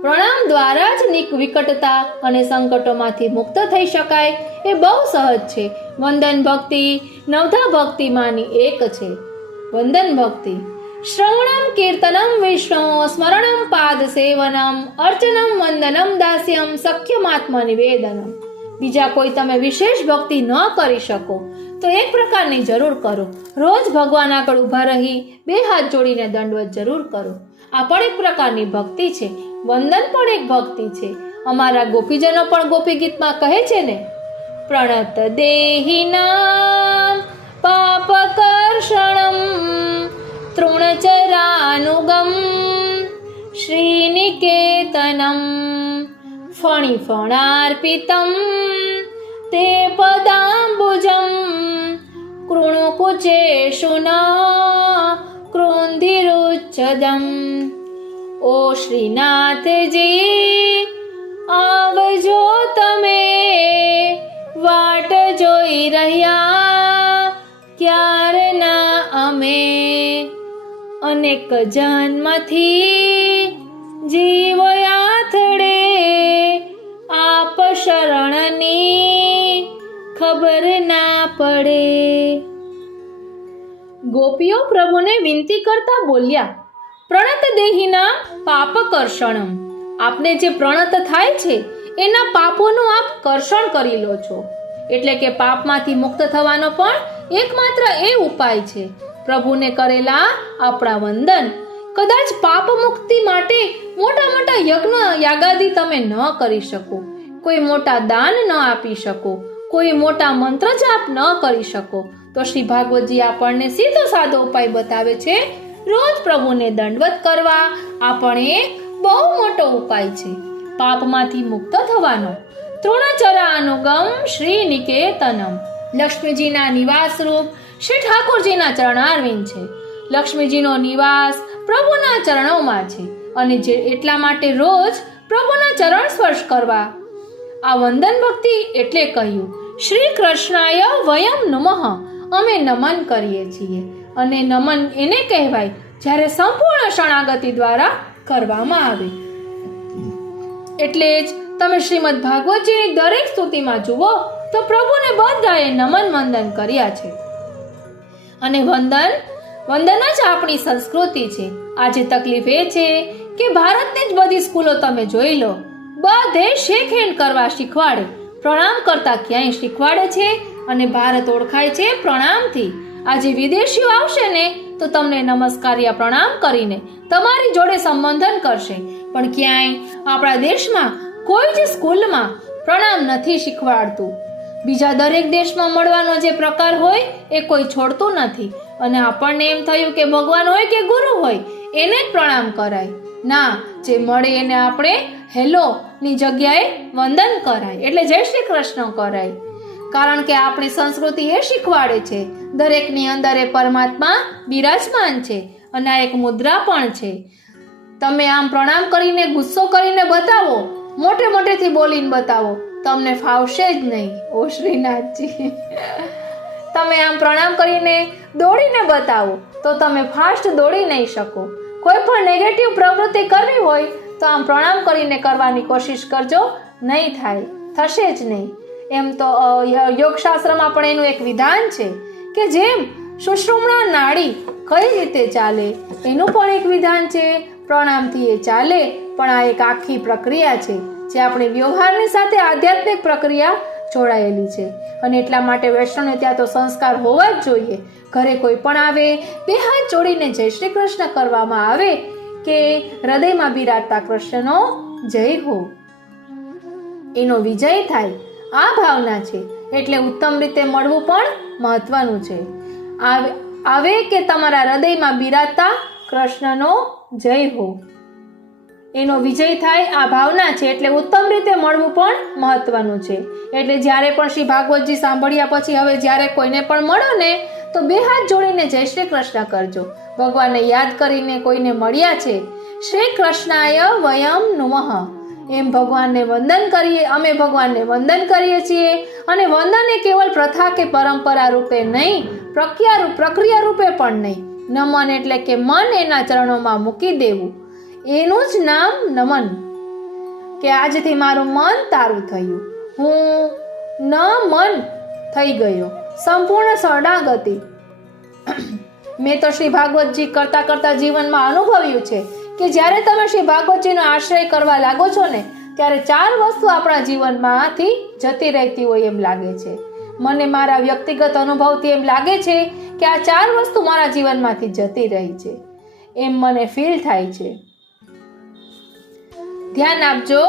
પ્રણામ દ્વારા જ વિકટતા અને સંકટોમાંથી મુક્ત થઈ શકાય એ બહુ સહજ છે. વંદન ભક્તિ નવધા ભક્તિમાંની એક છે. વંદન ભક્તિ શ્રવણમ કીર્તનમ વિષ્ણુ સ્મરણમ પાદ સેવનમ અર્ચનમ વંદનમ દાસ્યમ સખ્યમાત્મ નિવેદનમ. બીજા કોઈ તમે વિશેષ ભક્તિ ન કરી શકો તો એક પ્રકારની જરૂર કરો. રોજ ભગવાન આગળ ઊભા રહી બે હાથ જોડીને દંડવત જરૂર કરો. આ પણ એક પ્રકારની ભક્તિ છે. વંદન પણ એક ભક્તિ છે. અમારા ગોપીજનો પણ ગોપી ગીતમાં કહે છે ને, પ્રણત દેહિનામ પાપકર્ષણમ તૃણચરાનુગમ શ્રીનિકેતનમ ફણિફણાર્પિતમ તે પદાંબુજમ કૃણુકુચેષુ ન કૃંધિરુચ્છદમ. ઓ શ્રીનાથજી આવજો, તમે વાટ જોઈ રહ્યા ક્યારના અમે. અનેક જન્મથી જીવ આથડે આપ શરણની ખબર ના પડે. ગોપીઓ પ્રભુને વિનંતી કરતા બોલ્યા, પ્રણત દેહીના પાપ કર્ષણમ. આપને જે પ્રણત થાય છે એના પાપોનું આપ કર્ષણ કરી લો છો. એટલે કે પાપમાંથી મુક્ત થવાનો પણ એકમાત્ર એ ઉપાય છે પ્રભુને કરેલા આપણા વંદન. કદાચ પાપ મુક્તિ માટે મોટા મોટા યજ્ઞ યાગાદી તમે ન કરી શકો, કોઈ મોટા દાન ન આપી શકો, કોઈ મોટા મંત્ર જાપ ન કરી શકો, તો શ્રી ભાગવતજી આપણને સીધો સાધો ઉપાય બતાવે છે. રોજ પ્રભુને દંડવત કરવા આ પણ એક બહુ મોટો ઉપાય છે પાપમાંથી મુક્ત થવાનો. તૃણચરાનુગમ શ્રી નિકેતનમ. લક્ષ્મીજીના નિવાસ રૂપ શ્રી ઠાકોરજીના ચરણારવિંદ છે. લક્ષ્મીજીનો નિવાસ પ્રભુના ચરણોમાં છે અને જે એટલા માટે રોજ પ્રભુના ચરણ સ્પર્શ કરવા. આ વંદન ભક્તિ એટલે કહ્યું શ્રી કૃષ્ણાય વયમ નમઃ. અમે નમન કરીએ છીએ અને નમન એને કહેવાય જ્યારે સંપૂર્ણ શરણાગતિ દ્વારા કરવામાં આવે. એટલે જ તમે શ્રીમદ ભાગવતજીની દરેક સ્તુતિમાં જુઓ તો પ્રભુને બધાએ નમન વંદન કર્યા છે. અને વંદન જ આપણી સંસ્કૃતિ છે. આજે તકલીફ એ છે કે ભારતની જ બધી સ્કૂલો તમે જોઈ લો, બધે શેક હેન્ડ કરવા શીખવાડે, પ્રણામ કરતા ક્યાંય શીખવાડે છે અને ભારત ઓળખાય છે પ્રણામથી. આજે વિદેશીઓ આવશે ને તો તમને નમસ્કાર્યા પ્રણામ કરીને તમારી જોડે સંબોધન કરશે, પણ ક્યાંય આપણા દેશમાં કોઈ જ સ્કૂલમાં પ્રણામ નથી શીખવાડતું. બીજા દરેક દેશમાં મળવાનો જે પ્રકાર હોય એ કોઈ છોડતું નથી અને આપણને એમ થયું કે ભગવાન હોય કે ગુરુ હોય એને જ પ્રણામ કરાય. ના, જે મળે એને આપણે હેલો ની જગ્યાએ વંદન કરાય, એટલે જય શ્રી કૃષ્ણ કરાય. કારણ કે આપણી સંસ્કૃતિ એ શીખવાડે છે દરેકની અંદર એ પરમાત્મા બિરાજમાન છે અને આ એક મુદ્રા પણ છે. તમે આમ પ્રણામ કરીને ગુસ્સો કરીને બતાવો, મોટે મોટેથી બોલીને બતાવો, તમને ફાવશે જ નહીં. ઓ શ્રીનાથજી, તમે આમ પ્રણામ કરીને દોડીને બતાવો તો તમે ફાસ્ટ દોડી નહીં શકો. કોઈ પણ નેગેટિવ પ્રવૃત્તિ કરવી હોય તો આમ પ્રણામ કરીને કરવાની કોશિશ કરજો, નહીં થાય, થશે જ નહીં. એમ તો યોગશાસ્ત્રમાં પણ એનું એક વિધાન છે કે જેમ સુષુમ્ના નાડી કઈ રીતે ચાલે એનું પણ એક વિધાન છે. પ્રણામથી એ ચાલે, પણ આ એક આખી પ્રક્રિયા છે જે આપણી વ્યવહારની સાથે આધ્યાત્મિક પ્રક્રિયા જોડાયેલી છે. અને એટલા માટે વૈષ્ણવને ત્યાં તો સંસ્કાર હોવા જ જોઈએ. ઘરે કોઈ પણ આવે, બે હાથ જોડીને જય શ્રી કૃષ્ણ કરવામાં આવે કે હૃદયમાં બિરાજતા કૃષ્ણનો જય હો, એનો વિજય થાય, આ ભાવના છે. એટલે ઉત્તમ રીતે મળવું પણ મહત્વનું છે. આવે કે તમારા હૃદયમાં બિરાજતા કૃષ્ણનો જય હો, એનો વિજય થાય, આ ભાવના છે. એટલે ઉત્તમ રીતે મળવું પણ મહત્વનું છે. એટલે જ્યારે પણ શ્રી ભાગવતજી સાંભળ્યા પછી હવે જ્યારે કોઈને પણ મળો ને તો બે હાથ જોડીને જય શ્રી કૃષ્ણ કરજો. ભગવાનને યાદ કરીને કોઈને મળ્યા છે, શ્રી કૃષ્ણાય વયમ નમઃ, એમ ભગવાનને વંદન કરીએ. અમે ભગવાનને વંદન કરીએ છીએ અને વંદન એ કેવલ પ્રથા કે પરંપરા રૂપે નહીં, પ્રક્રિયા રૂપે પણ નહીં. નમન એટલે કે મન એના ચરણોમાં મૂકી દેવું, એનું જ નામ નમન. કે આજથી મારું મન તારું થયું, હું મન થઈ ગયો, સંપૂર્ણ શરણાગતિ. મેં તો શ્રી ભાગવતજી કરતા કરતા જીવનમાં અનુભવ્યું છે કે જ્યારે તમે શ્રી ભાગવતજીનો આશ્રય કરવા લાગો છો ને ત્યારે 4 વસ્તુ આપણા જીવનમાંથી જતી રહેતી હોય એમ લાગે છે. મને મારા વ્યક્તિગત અનુભવથી એમ લાગે છે કે આ 4 વસ્તુ મારા જીવનમાંથી જતી રહી છે, એમ મને ફીલ થાય છે. ધ્યાન આપજો.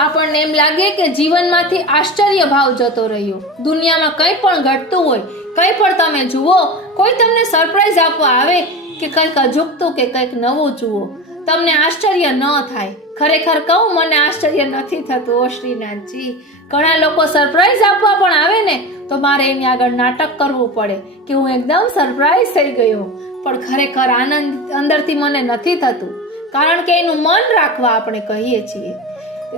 આપણને એમ લાગે કે જીવનમાંથી આશ્ચર્ય ભાવ જતો રહ્યો. દુનિયામાં કંઈ પણ ઘટતું હોય, કંઈ પણ તમે જુઓ, કોઈ તમને સરપ્રાઈઝ આપવા આવે કે કંઈક અજુગતું કે કંઈક નવું જુઓ, તમને આશ્ચર્ય ન થાય. ખરેખર કહું, મને આશ્ચર્ય નથી થતું. ઓ શ્રીનાથજી, ઘણા લોકો સરપ્રાઈઝ આપવા પણ આવે ને તો મારે એની આગળ નાટક કરવું પડે કે હું એકદમ સરપ્રાઈઝ થઈ ગયો, પણ ખરેખર આનંદ અંદરથી મને નથી થતું. કારણ કે એનું મન રાખવા આપણે કહીએ છીએ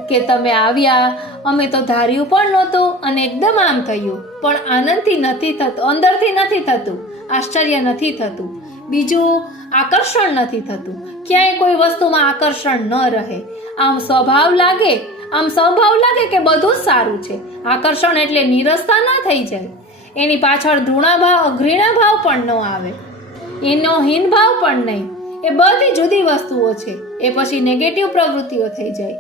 કે તમે આવ્યા, અમે તો ધાર્યું પણ નહોતું અને એકદમ આમ થયું, પણ આનંદથી નથી થતું, અંદરથી નથી થતું, આશ્ચર્ય નથી થતું. બીજું આકર્ષણ નથી થતું, ક્યાંય કોઈ વસ્તુમાં આકર્ષણ ન રહે. આમ સ્વભાવ લાગે કે બધું જ સારું છે. આકર્ષણ એટલે નિરસતા ન થઈ જાય, એની પાછળ ઘૃણા ભાવ પણ ન આવે, એનો હીન ભાવ પણ નહીં. એ બધી જુદી વસ્તુઓ છે, એ પછી નેગેટિવ પ્રવૃત્તિઓ થઈ જાય.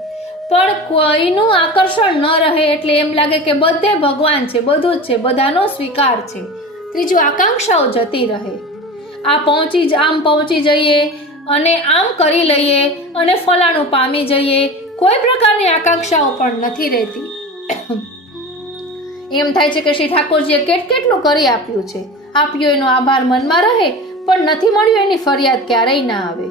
પણ કોઈનું આકર્ષણ ન રહે એટલે એમ લાગે કે બધે ભગવાન છે, બધું જ છે, બધાનો સ્વીકાર છે. ત્રીજું, આકાંક્ષાઓ જતી રહે. આમ પહોંચી જઈએ અને આમ કરી લઈએ અને ફલાણું પામી જઈએ, કોઈ પ્રકારની આકાંક્ષાઓ પણ નથી રહેતી. એમ થાય છે કે શ્રી ઠાકોરજીએ કેટલું કરી આપ્યું એનો આભાર મનમાં રહે, પણ નથી મળ્યું એની ફરિયાદ ક્યારેય ના આવે.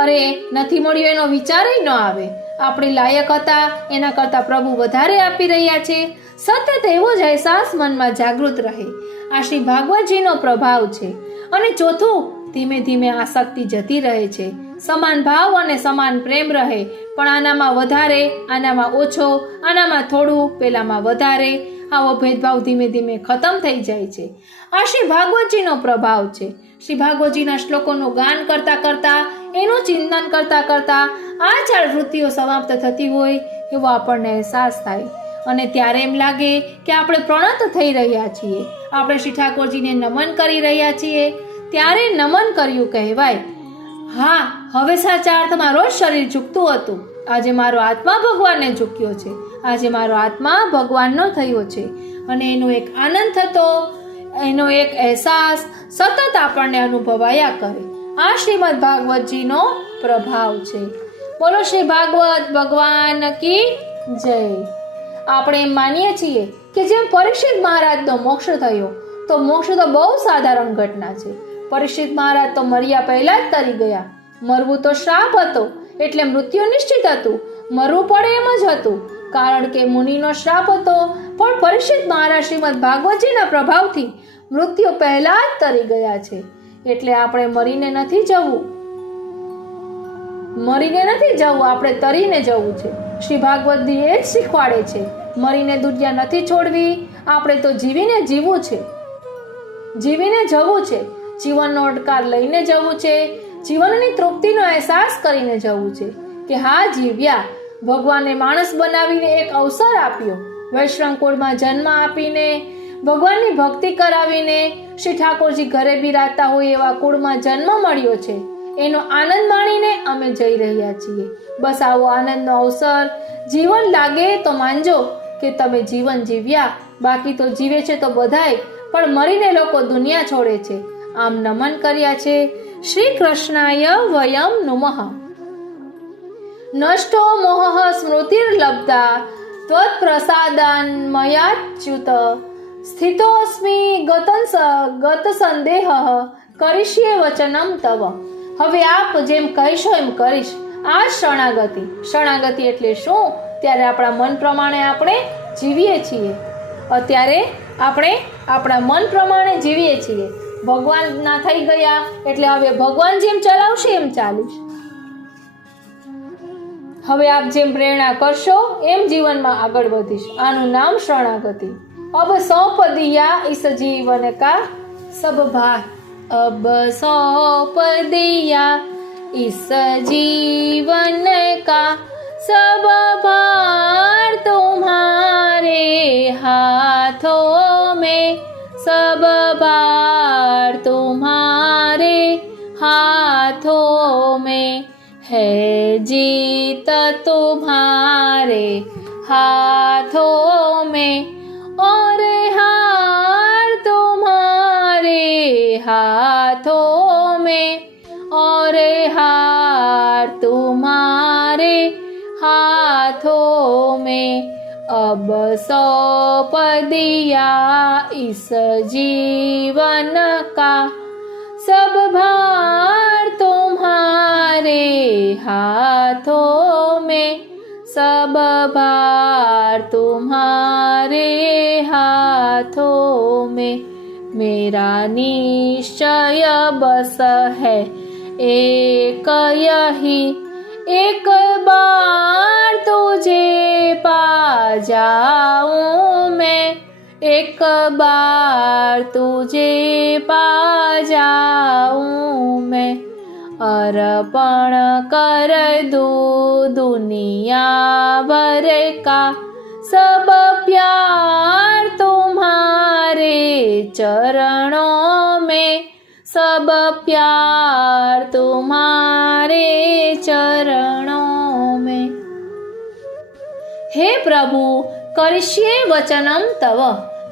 અરે, નથી મળ્યું એનો વિચારેય ન આવે. આપણે લાયક હતા એના કરતાં પ્રભુ વધારે આપી રહ્યા છે, સતત એવો જ અહેસાસ મનમાં જાગૃત રહે. આ શ્રી ભાગવતજીનો પ્રભાવ છે. અને ચોથું, ધીમે ધીમે આસક્તિ જતી રહે છે. સમાન ભાવ અને સમાન પ્રેમ રહે, પણ આનામાં વધારે, આનામાં ઓછો, આનામાં થોડું, પેલામાં વધારે, આવો ભેદભાવ ધીમે ધીમે ખતમ થઈ જાય છે. આ શ્રી ભાગવતજીનો પ્રભાવ છે. શ્રી ભાગવતજીના શ્લોકોનું ગાન કરતા કરતા, એનું ચિંતન કરતા કરતા આ 4 વૃત્તિઓ સમાપ્ત થતી હોય એવો આપણને અહેસાસ થાય. અને ત્યારે એમ લાગે કે આપણે પ્રણત થઈ રહ્યા છીએ, આપણે શ્રી ઠાકોરજીને નમન કરી રહ્યા છીએ. ત્યારે નમન કર્યું કહેવાય. હા, હવે સાચા અર્થમાં રોજ શરીર ઝૂકતું હતું, આજે મારો આત્મા ભગવાનને ઝૂક્યો છે, આજે મારો આત્મા ભગવાનનો થયો છે. અને એનો એક આનંદ થતો, એનો એક અહેસાસ સતત આપણને અનુભવાયા કરે. આ શ્રીમદ ભાગવતજીનો પ્રભાવ છે. બોલો શ્રી ભાગવત ભગવાન કી જય. આપણે એમ માનીએ છીએ કે જેમ પરીક્ષિત મહારાજનો મોક્ષ થયો, તો મોક્ષ તો બહુ સાધારણ ઘટના છે. પરીક્ષિત મહારાજ તો મર્યા પહેલા જ તરી ગયા. મરવું તો શ્રાપ હતો, એટલે મૃત્યુ નિશ્ચિત હતું. મરવું પડે એમ જ હતું, કારણ કે મુનિનો શ્રાપ હતો. પણ પરીક્ષિત મહારાજ શ્રીમદ ભાગવતજીના પ્રભાવથી મૃત્યુ પહેલા જ તરી ગયા છે. એટલે આપણે મરીને નથી જવું, આપણે તરીને જવું છે. શ્રી ભાગવતજી એ જ શીખવાડે છે. મરીને દુનિયા નથી છોડવી, આપણે તો જીવીને જીવવું છે, જીવીને જવું છે. જીવનનો અડકાર લઈને જવું છે, જીવનની તૃપ્તિનો અહેસાસ કરીને જવું છે કે હા, જીવ્યા. ભગવાને માણસ બનાવીને એક અવસર આપ્યો, વૈષ્ણવ કુળમાં જન્મ આપીને, ભગવાનની ભક્તિ કરાવીને, શ્રી ઠાકોરજી ઘરે બિરાજતા હોય એવા કુળમાં જન્મ મળ્યો છે. એનો આનંદ માણીને અમે જઈ રહ્યા છીએ. બસ આવો આનંદનો અવસર. જીવન લાગે તો માનજો કે તમે જીવન જીવ્યા, બાકી તો જીવે છે તો બધાય, પણ મરીને લોકો દુનિયા છોડે છે. આમ નમન કર્યા છે. શ્રી કૃષ્ણાય વયમ નુમઃ. નષ્ટો મોહ સ્મૃતિર્લબ્ધા ત્વત્ પ્રસાદાન મયાચ્યુત સ્થિતોસ્મિ ગત સંદેહ કરિષ્યે વચનમ તવ. હવે આપ જેમ કહીશો એમ કરીશ. આ શરણાગતિ એટલે શું? ત્યારે આપણા મન પ્રમાણે આપણે જીવીએ છીએ. અત્યારે આપણે આપણા મન પ્રમાણે જીવીએ છીએ. ભગવાન ના થઈ ગયા એટલે હવે ભગવાન જેમ ચલાવશે એમ ચાલીશ. હવે આપ જેમ પ્રેરણા કરશો એમ જીવનમાં આગળ વધીશ. આનું નામ શરણાગતિ. अब सौंप दिया इस जीवन का सब भार, अब सौंप दिया इस जीवन का सब भार तुम्हारे हाथों में, सब भार तुम्हारे हाथों में है, जीत तुम्हारे हाथों में और हार तुम्हारे हाथों में, और हार तुम्हारे हाथों में। अब सौंप दिया इस जीवन का सब भार तुम्हारे हाथों में, सब भार तुम्हारे हाथों में। मेरा निश्चय बस है एक यही, एक बार तुझे पा जाऊं मैं, एक बार तुझे पा जाऊं जाऊं मैं, अर्पण कर दूं दुनिया भर का सब प्यार तुम्हारे चरणों में, सब प्यार तुम्हारे चरणों में। हे प्रभु करिष्ये वचनम तव,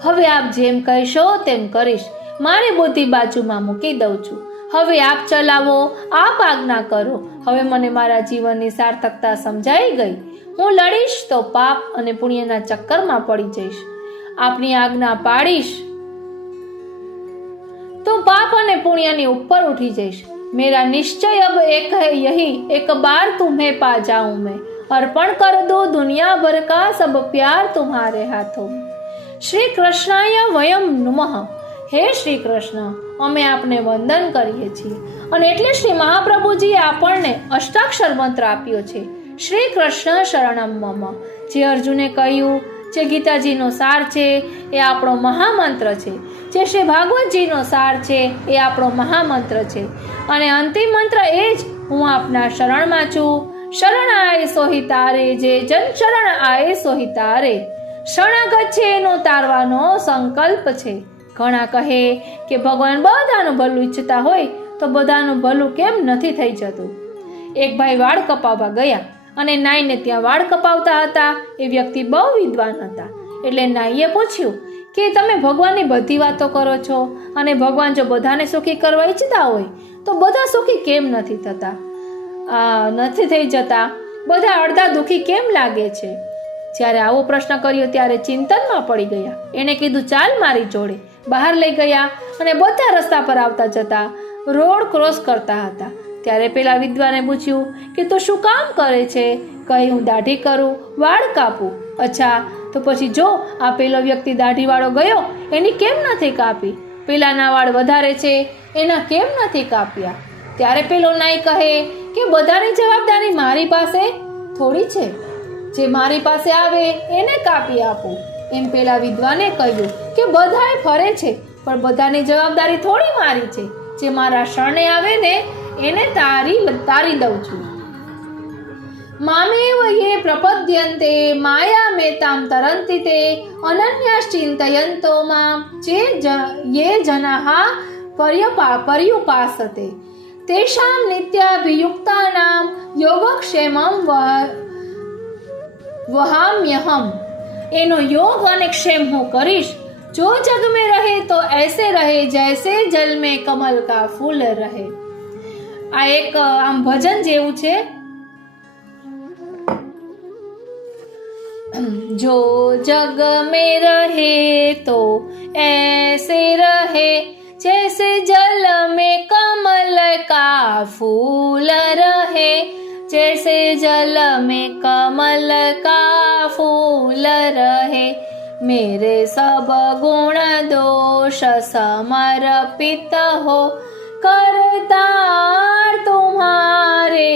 હવે આપ જેમ કહેશો તેમ કરીશ, મારી બુદ્ધિ બાજુમાં મૂકી દઉં છું, હવે આપ ચલાવો, આપ આજ્ઞા કરો। હવે મને મારા જીવનની સાર્થકતા સમજાઈ ગઈ, હું લડીશ તો પાપ અને પુણ્યના ચક્કરમાં પડી જઈશ, આપની આજ્ઞા પાડીશ तो पाप અને પુણ્યની ઉપર ઉઠી જઈશ। मेरा निश्चय अब एक है यही, एक बार तुम्हें पा जाऊं मैं, अर्पण कर दो दुनिया भर का सब प्यार तुम्हारे हाथों में। श्री कृष्णाय वयम नुमः, हे श्री कृष्ण અમે આપને વંદન કરીએ છીએ। અને એટલે શ્રી મહાપ્રભુજીએ આપણને અષ્ટાક્ષર મંત્ર આપ્યો છે, શ્રી કૃષ્ણ શરણમ મમ, જે અર્જુને કહ્યું, જે ગીતાજીનો સાર છે એ આપણો મહામંત્ર છે, જે શ્રી ભાગવતજીનો સાર છે એ આપણો મહામંત્ર છે। અને અંતિમ મંત્ર એ જ, હું આપના શરણમાં છું, શરણ આય સોહી તારે, જે જન શરણ આય સોહી તારે। શરણાગત છે એનો તારવાનો સંકલ્પ છે। ઘણા કહે કે ભગવાન બધાનું ભલું ઈચ્છતા હોય તો બધાનું ભલું કેમ નથી થઈ જતું। એક ભાઈ વાળ કપાવવા ગયા અને નાઈને ત્યાં વાળ કપાવતા હતા। એ વ્યક્તિ બહુ વિદ્વાન હતા, એટલે નાઈએ પૂછ્યું કે તમે ભગવાનની બધી વાતો કરો છો અને ભગવાન જો બધાને સુખી કરવા ઈચ્છતા હોય તો બધા સુખી કેમ નથી થતા, નથી થઈ જતા, બધા અડધા દુઃખી કેમ લાગે છે? જ્યારે આવો પ્રશ્ન કર્યો ત્યારે ચિંતનમાં પડી ગયા। એણે કીધું, ચાલ મારી જોડે। બહાર લઈ ગયા અને બધા રસ્તા પર આવતા જતા રોડ ક્રોસ કરતા હતા। ત્યારે પેલા વિદ્વાને પૂછ્યું કે તું શું કામ કરે છે? કહી, હું દાઢી કરું, વાળ કાપું। અચ્છા, તો પછી જો આ પેલો વ્યક્તિ દાઢી વાળો ગયો, એની કેમ નથી કાપી? પેલાના વાળ વધારે છે, એના કેમ નથી કાપ્યા? ત્યારે પેલો નાઈ કહે કે બધાની જવાબદારી મારી પાસે થોડી છે, જે મારી પાસે આવે એને કાપી આપું। એમ પેલા વિદ્વાને કહ્યું કે બધાય ફરે છે પણ બધાની જવાબદારી થોડી મારી છે, જે મારા શરણે આવે ને એને તારી દઉં છું। મામેવ યે પ્રપદ્યન્તે માયા મેતામ તરંતિ તે અનન્યાશ્ચિંતયન્તો મામ યે જનાઃ પર્યુપાસતે તેષામ નિત્યાભિયુક્તાનામ યોગક્ષેમં વહામ્યહમ। એનો યોગ અને ક્ષેમ હું કરીશ। જો જગ में रहे तो ऐसे रहे जैसे जल में कमल का फूल रहे। આ એક આમ ભજન જેવું છે। जो जग में रहे तो ऐसे रहे जैसे जल में कमल का फूल रहे, जैसे जल में कमल का फूल रहे। मेरे सब गुण दोष समर्पित हो, करतार तुम्हारे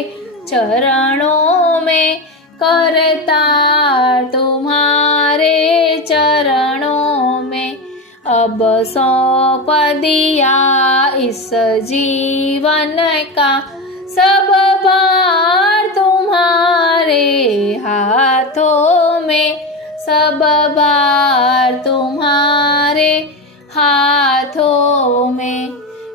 चरणों में, करतार तुम्हारे चरणों में। अब सौंप दिया इस जीवन का सब भार तुम्हारे हाथों में, सब भार तुम्हारे हाथों में।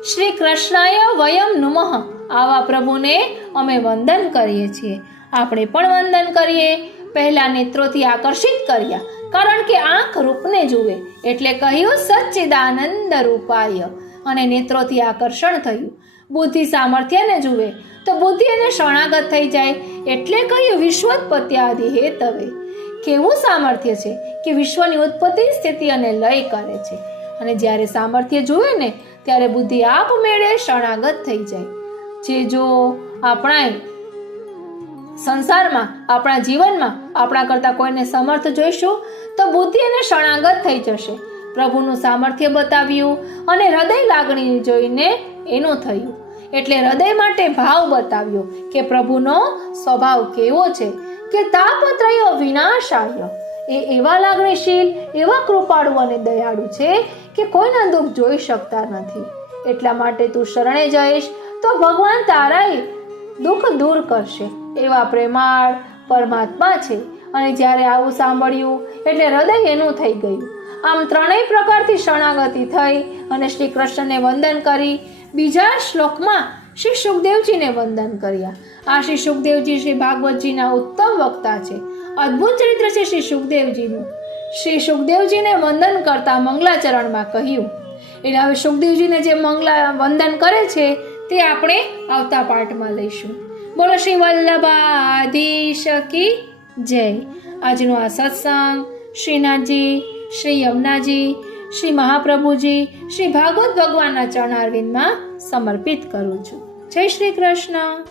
શ્રી કૃષ્ણાય વયમ નુમઃ, આવા પ્રભુને અમે વંદન કરીએ છીએ। આપણે પણ વંદન કરીએ। પહેલા નેત્રોથી આકર્ષિત કર્યા, કારણ કે આંખ રૂપને જુએ, એટલે કહ્યું સચ્ચિદાનંદ રૂપાય, અને નેત્રોથી આકર્ષણ થયું। બુદ્ધિ સામર્થ્યને જુએ તો બુદ્ધિ એને શરણાગત થઈ જાય, એટલે કહ્યું વિશ્વોત્પત્યાદિ હેતવે। કેવું સામર્થ્ય છે કે વિશ્વની ઉત્પત્તિ, સ્થિતિ અને લય કરે છે। અને જ્યારે સામર્થ્ય જુએ ને ત્યારે બુદ્ધિ આપમેળે શરણાગત થઈ જાય છે। જો આપણા સંસારમાં, આપણા જીવનમાં આપણા કરતાં કોઈને સમર્થ જોઈશું તો બુદ્ધિ એને શરણાગત થઈ જશે। પ્રભુનું સામર્થ્ય બતાવ્યું અને હૃદય લાગણી જોઈને એનું થયું, એટલે હૃદય માટે ભાવ બતાવ્યો કે પ્રભુનો સ્વભાવ કેવો છે કે તાપત્રય વિનાશાય। એ એવા લાગણીશીલ, એવા કૃપાળુ અને દયાળુ છે કે કોઈના દુઃખ જોઈ શકતા નથી। એટલા માટે તું શરણે જઈશ તો ભગવાન તારાય દુઃખ દૂર કરશે. એવા પ્રેમાળ પરમાત્મા છે. અને જ્યારે આવું સાંભળ્યું એટલે હૃદય એનું થઈ ગયું. આમ ત્રણેય પ્રકારથી શરણાગતિ થઈ અને શ્રી કૃષ્ણને વંદન કરી બીજા શ્લોકમાં શ્રી સુખદેવજીને વંદન કર્યા. આ શ્રી સુખદેવજી શ્રી ભાગવતજીના ઉત્તમ વક્તા છે. અદ્ભુત ચરિત્ર છે શ્રી સુખદેવજીનું. શ્રી સુખદેવજીને વંદન કરતા મંગલાચરણમાં કહ્યું. એટલે હવે સુખદેવજીને જે વંદન કરે છે તે આપણે આવતા પાઠમાં લઈશું. બોલો શ્રી વલ્લભાધીશ કી જય. આજનો આ સત્સંગ શ્રીનાથજી, શ્રી યમુનાજી, શ્રી મહાપ્રભુજી, શ્રી ભાગવત ભગવાનના ચરણારવિંદમાં સમર્પિત કરું છું. જય શ્રી કૃષ્ણ.